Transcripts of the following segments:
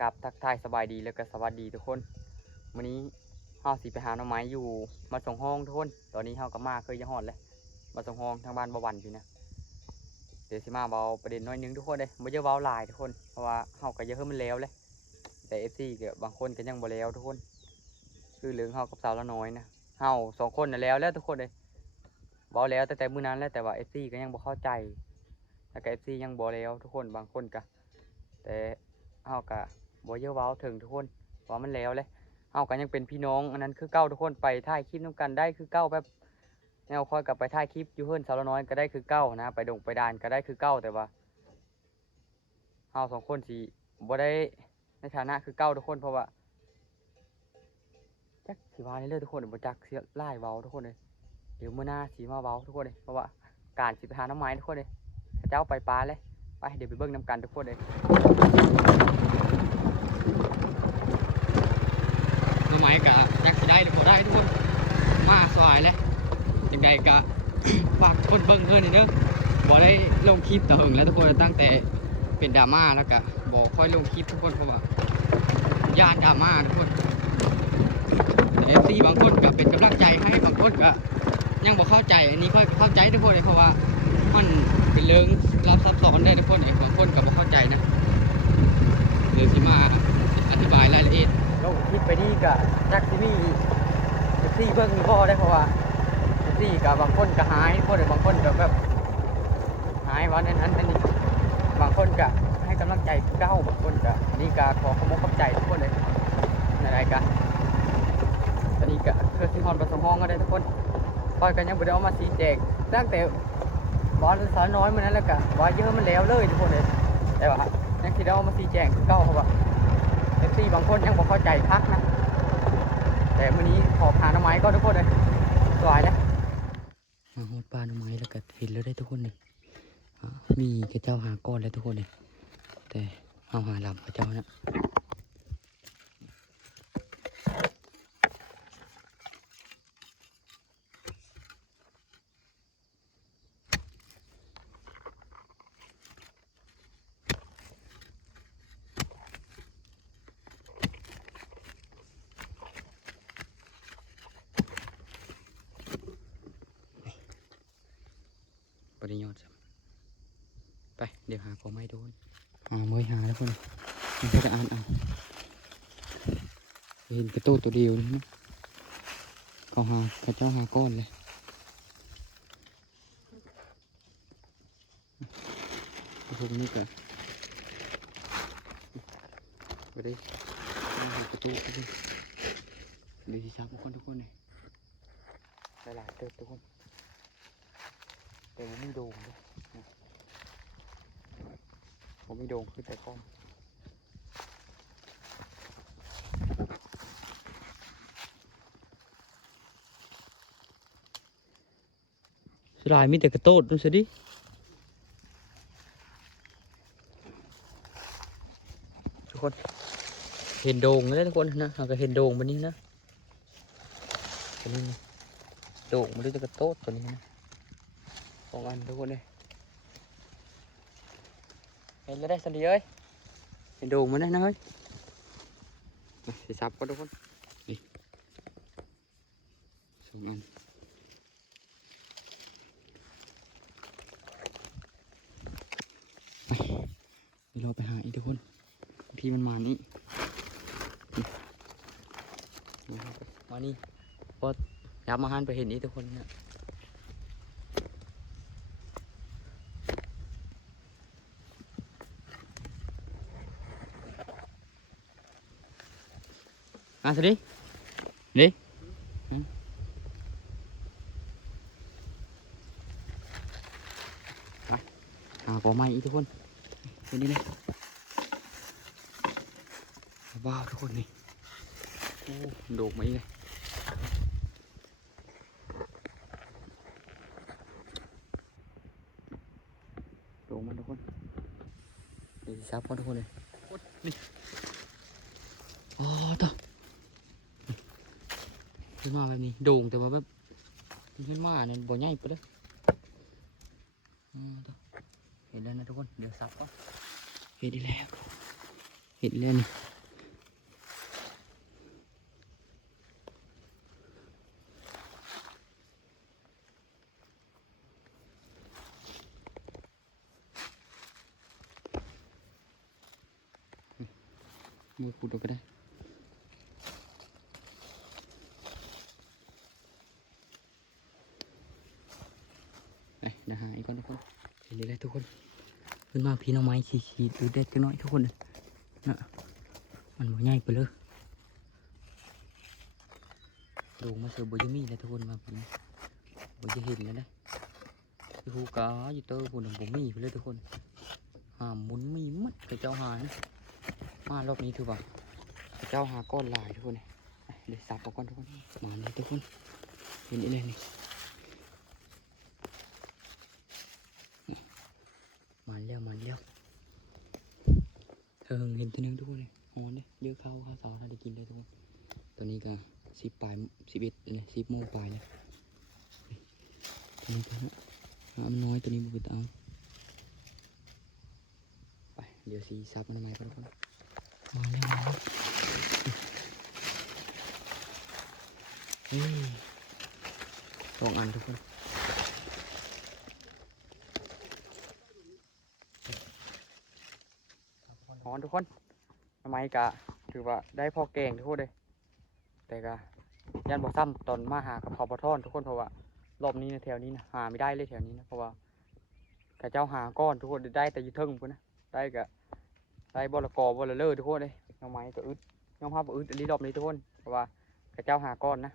กับทักทายสบายดีแล้วก็สวัสดีทุกคน วันนี้เฮาสิไปหาหน่อไม้อยู่มาส่งห้องทุกคน ตอนนี้เฮาก็มาเคยยังหอดเลยมาส่งห้องทางบ้านบวันอยู่นะ เดี๋ยวสิมาเบาประเด็นน้อยนึงทุกคนเลยไม่เยอะเบาหลายทุกคน เพราะว่าเฮาก็เยอะเพิ่มมันแล้วเลย แต่เอฟซีก็บางคนก็ยังบ่แล้วทุกคน คือเรื่องเฮากับสาวละน้อยนะ เฮาสองคนน่ะแล้วแล้วทุกคนเลยเบาแล้วแต่แต่มื้อนั้นแล้วแต่ว่าเอฟซีก็ยังบ่เข้าใจแล้วก็เอฟซียังบ่แล้วทุกคนบางคนก็แต่เฮาก็ บ่เยอะว้าถึงทุกคนว่ามันแล้วเลยเฮาก็ยังเป็นพี่น้องอันนั้นคือเก้าทุกคนไปถ่ายคลิปนํกันได้คือเก้าแบบแนวคอยกลับไปถ่ายคลิปยูเฮือนสาวละน้อยก็ได้คือเก้านะ ไปดงไปดานก็ได้คือเก้าแต่ว่าเฮาสองคนสิบ่ได้ในฐานะคือเก้าทุกคนเพราะว่าจักสีวานเรื่องทุกคนบ่จักเสียไล่เว้าทุกคนเลยเดี๋ยวมื้อหน้าสีมาเว้าทุกคนเลยเพราะว่าการสิไปหาน้ำไม้ทุกคนเลยเจ้าไปปลาเลยไปเดี๋ยวไปเบิ่งน้ำกันทุกคนเลย น้ำไม้กะจักสิได้หรือบ่ได้ทุกคนมาสวายเลยจังใดกะฝากคนเบิ่งเพิ่นนี่เด้อบ่ได้ลงคลิปต่หึงแล้วทุกคนตั้งแต่เป็นดราม่าแล้วก็บ่ค่อยลงคลิปทุกคนเพราะว่าย่านดราม่าทุกคนเอฟซีบางคนก็เป็นกำลังใจให้บางคนก็ยังบ่เข้าใจอันนี้ค่อยเข้าใจทุกคนเลยเพราะว่ามันเป็นเรื่องรับซับซ้อนได้ทุกคนไอ้บางคนก็บ่เข้าใจนะเดี๋ยวสิมาอธิบายรายละเอียด ลงคลิปไปนี่ก็จักสิมีเอฟซีเบิ่งพอได้เพราะว่าเอฟซีก็บบางคนก็หายคนบางคนก็แบบหายวันนั้นอันนี้บางคนก็ให้กำลังใจเก้าบางคนก็อันนี้ก็ขอขอบคุณขอบใจทุกคนเลยในรการตอนนี้ก็คือสิฮอนผสมห้องก็ได้ทุกคนคอยกันยังบ่ได้เอามาชี้แจงตั้งแต่บอลสาวน้อยมันนั้นแล้วก็ว่าเยอะมันแล้วเลยทุกคนเลยแต่ว่ายังที่ได้เอามาชี้แจงคือเก่าเพราะว่าเอฟ ซีบางคนยังบ่เข้าใจพักนะ แต่มื้อนี้ขอพาน้ำไม้ก็ทุกคนเลยสวยแล้วมาหดปลาน้ำไม้แล้วก็เห็นแล้วได้ทุกคนเลยมีกระเจ้าหาก้อนแล้วทุกคนเลยแต่เอาหาลำกระเจ้านะ บริยอดจ้ะไป เดี๋ยวหาของไม่โดนหาเมยหาแล้วคนมันก็จะอ่านเอาเห็นกระตู้ตัวเดียวนี่นะเขาหาเขาเจ้าหาก้อนเลยพวกนี้ก็ไปดิกระตู้ไปดิเดี๋ยวสิซับทุกคนทุกคนเลยหลายๆเติบทุกคน แต่ผมไม่โดงเลยผมไม่โดงคือแต่กล้องสลายมีแต่กระโตดดูสิดิทุกคน เห็นโดงเลยทุกคนนะเราก็เห็นโดงวันนี้นะตัวนี้นะโดงมันด้วยแต่กระโตดตัวนี้นะ สองอันทุกคนเลยเห็นแล้วได้สันดีเอ้ยเห็นโด่งมันได้นะเฮ้ยมาสิซับก็ทุกคนนี่สองอันไปเดี๋ยวเราไปหาอีกทุกคนพี่มันมานี่นี่มานี่พอยับมาหันไปเห็นอีกทุกคนเนี่ย À sao đi Đi ừ. À, à có may ý ทุกคน Đi đi đây Wow ทุกคนนี่โอ้โดกมาอีกเลยโดกมันทุกคนเดี๋ยวซับมันทุกคนเลยนี่อ๋อต่อึ้นมาแบบนี้โด่งแต่ว่าแบบขึ้นมาเนี่ยบ่ใหญ่ปะเด้อเห็นแล้วนะทุกคน เดี๋ยวซับก่อนเห็นแล้ว เห็นแล้วนี่มือขุดก็ได้ ทุกคน ขึ้นมาพี่น้องไม้ขีขีดูเด็ดกันหน่อยทุกคนน่ะมันบ่ใหญ่ไปเลยดูมาเสือบอยมีเลยทุกคนมาพี่บอยเห็นแล้วนะหูกาอยู่เตอร์บุญบ่มีไปเลยทุกคนหามหมุนมีมัดกับเจ้าหานะมารอบนี้ถือว่าพระเจ้าหาก้อนลายทุกคนเลยไปเดี๋ยวสับเอาก้อนทุกคนมาเลยทุกคนเห็นนี่เลยนี่มาแล้วมาแล้วเธอเห็น ตัวหนึงทุกคนเลยหอนเลยเยอะข้าวข้าวสาวถ้าได้กินเลยทุกคน ตอนนี้ก็สิบปลายสิบเอ็ดเลยสิบโมงปลายเลยตัวนี้ตันน้อามนน้อยตัวนี้บุกตามไปเดี๋ยวสีซับมันทำไมกันทุกคนมาแล้วมาแล้วสองอันทุกคนหอนทุกคน ไมกะถือว่าได้พอเก่งทุกคนเลยแต่กะยันบอกซ้ำตอนมาหากับเขาปท่อนทุกคนเพราะว่ารอบนี้นะแถวนี้นะหาไม่ได้เลยแถวนี้นะเพราะว่ากะเจ้าหาก้อนทุกคนได้แต่ยุเทิงพุ่นนะได้กะได้บอละกอบอละเลอทุกคนเลยน้องไม้ก็อึดน้องภาพอึดอันนี้รอบนี้ทุกคนเพราะว่ากะเจ้าหาก้อนนะ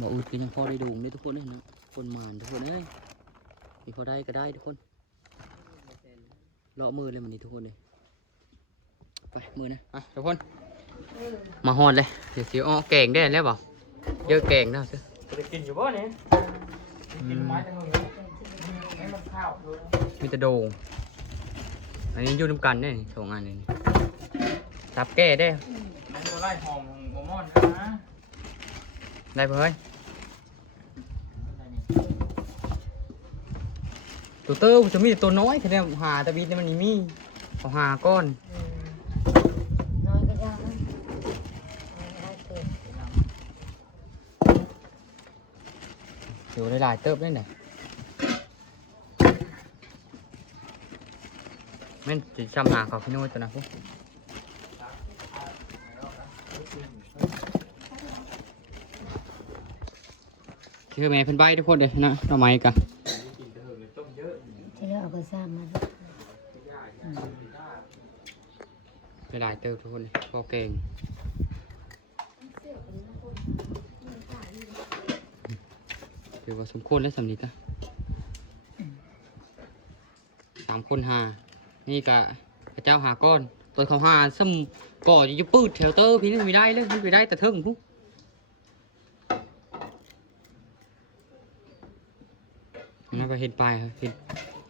บ่อึดก็ยังพอได้ดูได้ทุกคนเลยนะคนหมานทุกคนเอ้ยมีพอได้ก็ได้ทุกคนเลาะมือเลยมันนี่ทุกคนเลย ไปมือนะอะทุกคนมาฮอดเลยเดี๋ยวสิอ้อแกงได้แล้วเปล่าเยอะแกงนะเสือจะกินอยู่บ่เนี่ยกินไม้จังเลยให้มันข้าวด้วยมีแต่โดงอันนี้อยู่น้ำกันเนี่ยสองอันนี้ซับแก้ได้มันจะไล่หอมของโมมอนนะได้ปะเฮ้ยตัวเตอร์จะมีแต่ตัวน้อยแค่เนี้หาตะบีเนี่ยมันนี่มีเอาหาก้อนน้อยก็ยากนะน้อยก็ได้เกิน เดี๋ยวได้หลายเติบได้ไหนแม่นจะจำหาเขาพี่โน้ตตัวนะพวกคือแม่เพิ่นใบทุกคนเลยนะทำไมกะที่เราเอากระซ้ำมาไม่ได้เติมทุกคนเลยพอเก่งถือว่าสม ควรแล้วสำนีกะสามคนหา นี่กะพระเจ้าหาก้อนตัวเขาหาซึ่มก่ออยู่จะปืดแถวเตอร์พี่นี่ไม่ได้เลยไม่ได้แต่เทิงพุนั่นก็เห็นปลายครับเห็น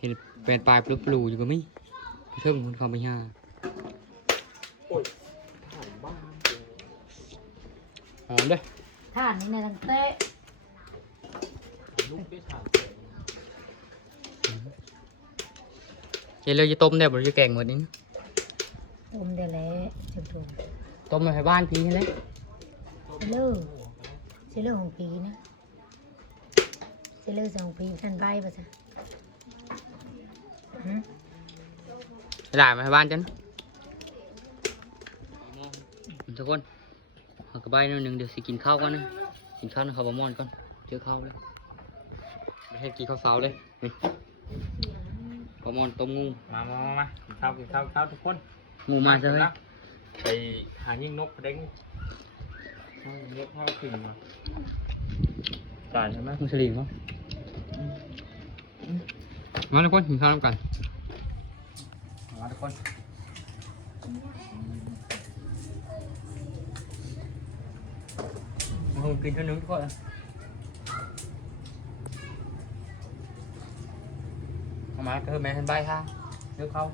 เห็นเป็นปลายปลุกปลูอยู่ก็ไม่เทิงมันเขาไปหาหอมด้วยท่านนี่ในทังเตะ ลูกได้ถามเจเลยจะต้มได้บ่หรือจะแกงหมดนี้อมเดี๋ยวแหละจุดถูกต้มมาให้บ้านพี่นี่เลยเลิกเชลเลอร์ของปีนะเชลเลอร์สองปีท่านใบป่ะจ๊ะหืมให้หลายมาให้บ้านจันทุกคนเอากระบายหนิดนึงเดี๋ยวสิกินข้าวก่อนนะ กินข้าวนะข้าวบะม่อนก่อนเจอข้าวแล้วไม่ ให้กินข้าวเสาเลยนี่บะม่อนต้มงูมามามามากินข้าวกินข้าวกินข้าวทุกคนงูมาใช่ไหมไปหายิงนกเด้งนกเข้าขึ้นมาจานใช่ไหมงูสลิงมั้งมาทุกคนกินข้าวร่วมกันมาทุกคนมากินเท่านึงทุกคน เอามาเธอแม่ให้ใบค่ะเดี๋ยวเข้า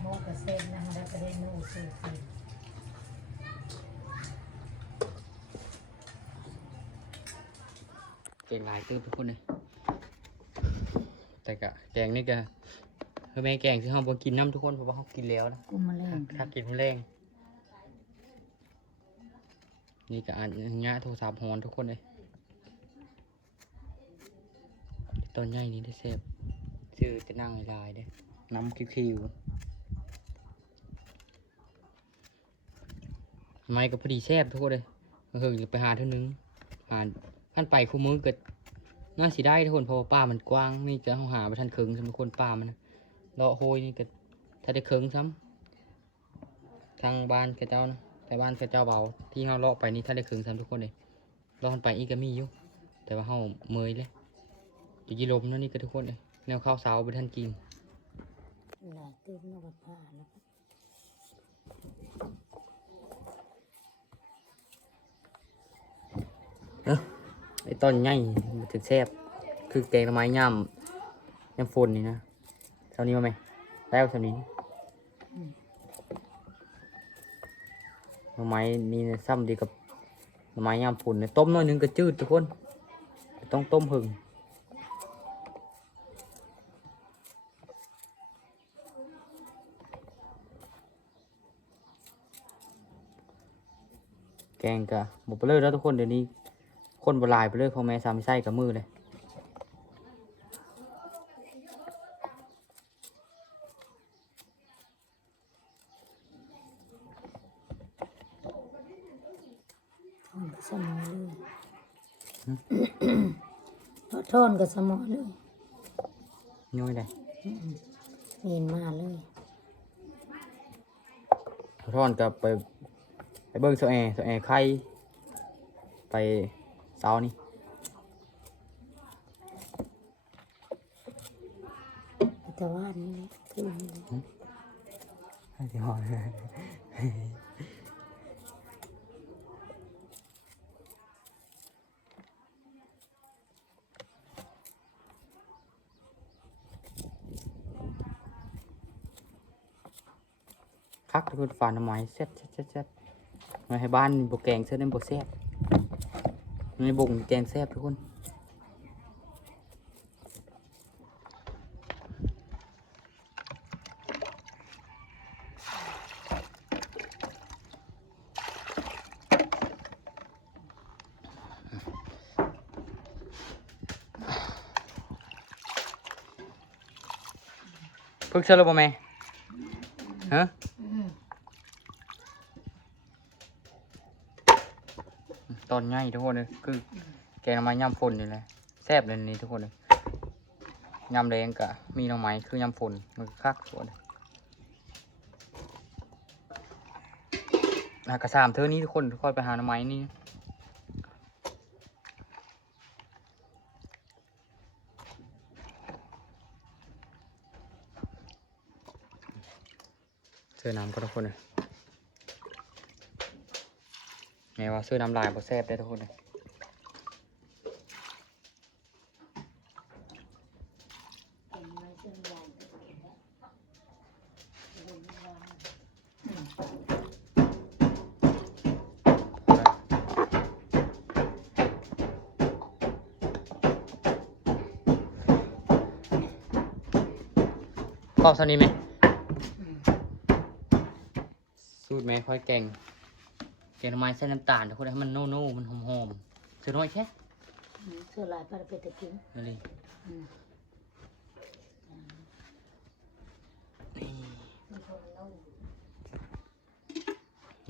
โมกระเซ็นนะแล้วก็ได้โน่สูสีเก่งหลายตื้อทุกคนเลยแต่กะแกงนี่กะเฮ้ยแม่แกงที่เขาบอกกินน้ำทุกคนเพราะว่าเขากินแล้วนะกุมมาเล่น ถ้ากินมันแรง นี่ก็อันเงี้ยโทรศัพท์ฮอนทุกคนเลยตอนใหญ่นี้ได้เซฟชื่อจะนั่งลายๆเด้น้ำคิวๆไม่ก็พอดีแซบทุกคนเลยเฮ้ยไปหาเท่านึงหาท่านไปคู่มือเกิดน่าสิได้ทุกคนเพราะว่าป่ามันกว้างนี่จะเอหาไปทันเคิงสำหรับคนป่ามันเลาะโหยนี่ก็ถ้าได้เคิงซ้ำทางบ้านกระเจ้านะ แต่บ้านกระเจ้าเบาที่เขาเลาะไปนี่ถ้าได้คิงซ้ำทุกคนเลยเลาะกันไปอีกก็มีอยู่แต่ว่าเขาเมยเลยอยู่ยีลมนั่นนี่ก็ทุกคนเลยแนวข้าวเสาไปท่านกินหลายตื่นาบัดผ้าแล้วไอต้นใหญ่มันถึงแซ่บคือแกงหน่อไม้ย่ำย่ำฝนนี่นะเท่านี้มาไหมแล้วเท่านี้ หน่อไม้นี่นะซ้ำดีกับหน่อไม้ย่ำฝนเนี่ยต้มน้อยนึงก็จืดทุกคน ต้องต้มหึงแกงกะหมดไปเลยแล้วทุกคนเดี๋ยวนี้ คนบลายไปเลยของแม่สามไส้กับมือเลย ทอนกับสมอเลย เอาทอนกับสมอเลยย่อยได้เห็นมาเลยทอนกับไปไปเบิ้งโซแอโซแอไข่ไปเสานี่แต่ว่านี่คือนี่เลยให้ที่หอ คักทุกคนฝาน่อไม้เซ็ตเซ็ตเซ็ตเซ็ตมาให้บ้านบกแกงเซ็ตนั่นบกแซ่บในบุกแกงแซ่บทุกคนพึ่งเชื่อหรือเปล่าแม่ฮะ ตอนง่ายทุกคนเลยคือ แกงหน่อไม้ยำฝนนี่แหละแซ่บเลยนี่ทุกคนเลยยำแดงกะมีหน่อไม้คือยำฝนมันคักทุกคนเลยอะกระสามเธอนี้ทุกคนค่อยไปหาหน่อไม้นี่เสื้อน้ำก็ทุกคนเลย ไงว่าเสื้อน้ำลายบ่แซ่บได้ทุกคนเลยครอบเท่านี้ไหม สูตรแม่ค่อยแกง แกงหน่อไม้ใส่น้ำตาลทุกคนให้มันโน่ๆมันหอมๆเสื้อน้อยแค่เสื้อลายปลาเป็ดตะกินนั่นเลยอืมนี่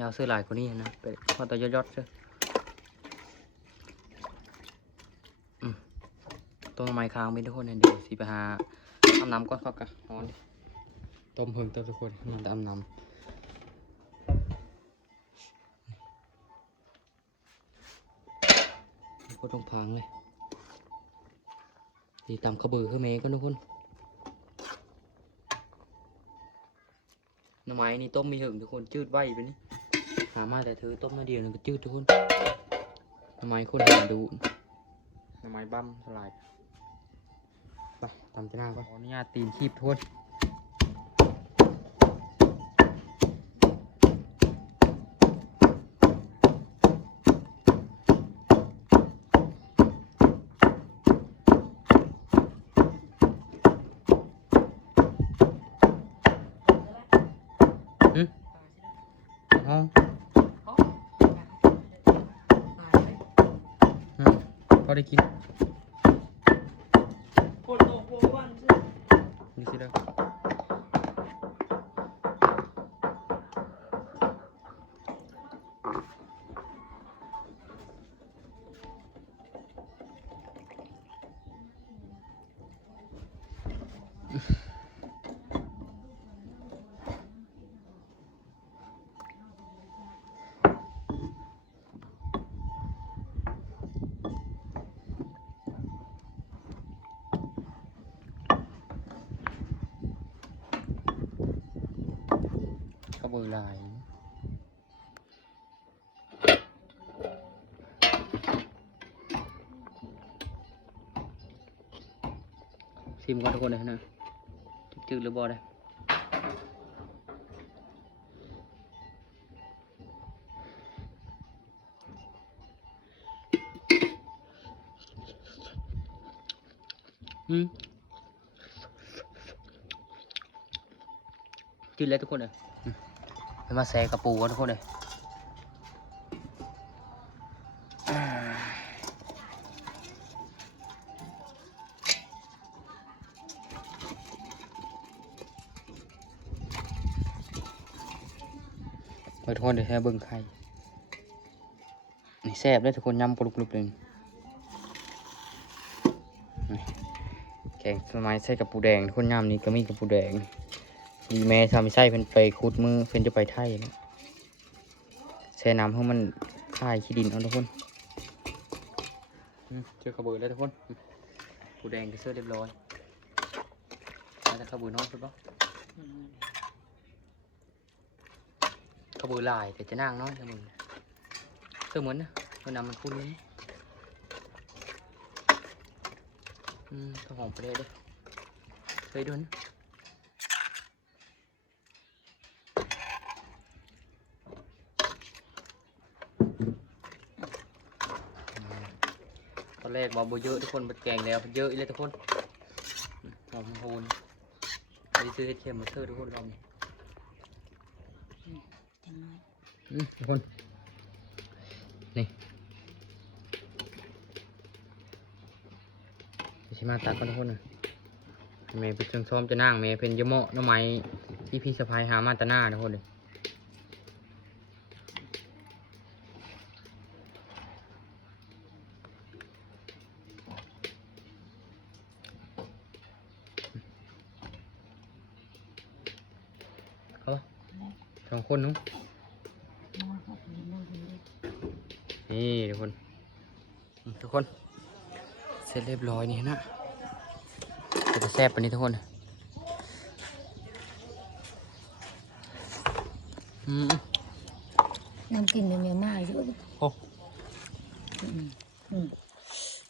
ยาวเสื้อลายกว่านี้นะไปพอตัวยอดๆเสื้ออืมต้มหน่อไม้ค้างไปทุกคนเนี่ยเดี๋ยวสิไปหาทำน้ำก้อนเข้ากะฮอนดิต้มเพิ่งเติมทุกคนนี่ตำน้ำ ก็ต้องพังเลยดีตามขบือขึ้นมาก็ทุกคนหน่อไม้นี่ต้มมีหึงทุกคนจืดไว้ไปนี่หามาแต่เธอต้มนาเดียวนึงก็จืดทุกคนหน่อไม้คนหาดูหน่อไม้บั้มสลายไปตามจะหน้าไปขออนุญาตตีนคีบทุกคน ห้อพอได้กิน บอร์ลายซิมก่อนทุกคนเลยนะจืดๆหรือบ่ได้อืมกินแล้วทุกคนเลย มาแซกระปูกันทุกคนเลยอ่าไปทุกคนเดี๋ยวให้เบิ่งไข่นี่แซ่บเลยทุกคนยำกรุบๆเลยแกงสมัยใส่กับปูแดงทุกคนยำนี้ก็มีกับปูแดง มีแม่ทำใส่เพิ่นไปขุดมือเพิ่นจะไปไทยเนะแช่น้ำให้มันคายขี้ดินเอาทุกคนเจอกระเบือแล้วทุกคนอืมปูแดงก็เสื้อเรียบร้อยมาจากกระเบือน้องสุดปะกระเบือลายแต่จะนั่งน้อยกระเบือเสื้อเหมือนนะเมื่อนำมันพูดนี้อืมต้องหอมไปเลยด้อเคยดูนะ แรกบอกบเยอะทุกคนบัดแกงแล้วเยอะเลยทุกคนหอมโหนไปซื้อเห็ดเข็มมาเทอทุกคนลองน้อยอืมทุกคนนี่ชิมาตักกันทุกคนนะเมย์เป็นเครื่องซ้อมจะนั่งเมย์เป็นยมะหน้ำไม้ที่พี่สะพายหามาตาหน้าทุกคนเลยเอาปะสองคนเนู้ น้อยเขาเป็นน้อยเป็นเล็ก นี่ทุกคนอืมทุกคนเสร็จเรียบร้อยนี่นะจะไปแซ่บปานนี้ทุกคนอืมน้ำกินเป็นเมียมาเยอะเลยโอ้อืมอืม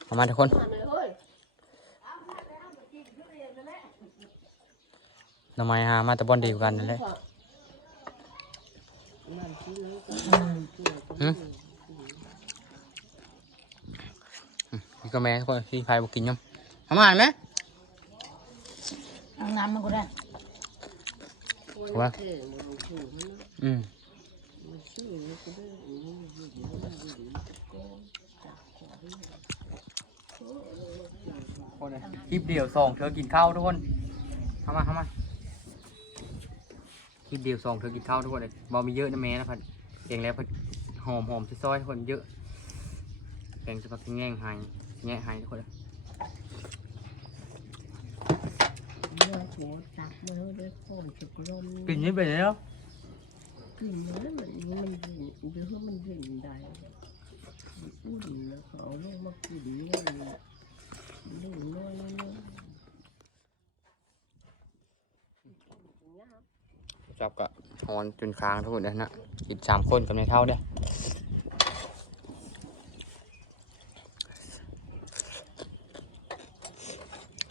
เอามาทุกคนหน้ำไม้หามาแต่บอนเดียวกันนั่นแหละอืม ก็แม่ทุกคนพี่พายบอกกินยังเอามาอ่านไหมเอาน้ำมาก็ได้ถูกปะอืมคลิปเดียวสองเธอกินข้าวทุกคนเข้ามาเข้ามาคลิปเดียวสองเธอกินข้าวทุกคนเลยบอมีเยอะนะแม่นะพัดเสียงแล้วพัดหอมหอมซอยๆคนเยอะแกงสปักแง่งหาย แง่หายทุกคนเลยเมื่อหัวตักมาด้วยโคนจุกลมกินนี้ไปแล้วกินแล้วมันมันเย็นเดี๋ยวมันเย็นได้มันอุ่นแล้วเขาเอาลงมากินเนี่ยเล่นน้อยน้อยจับกะหอนจนค้างทุกคนเลยนะกินสามคนกับในเท่าเด้อ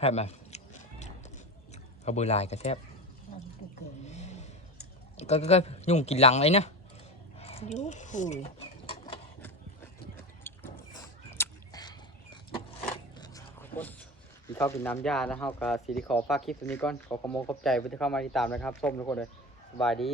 แซ่บไหมกระเบือลายกระแซ่บก็ก็ยุ่งกินหลังเลยนะยุบคุยที่เข้ากินน้ำยาแล้วเฮากับสิริขอฝากคลิปตัวนี้ก่อน ขอขโมยขอบใจผู้ที่เข้ามาติดตามนะครับส้มทุกคนเลยสบายดี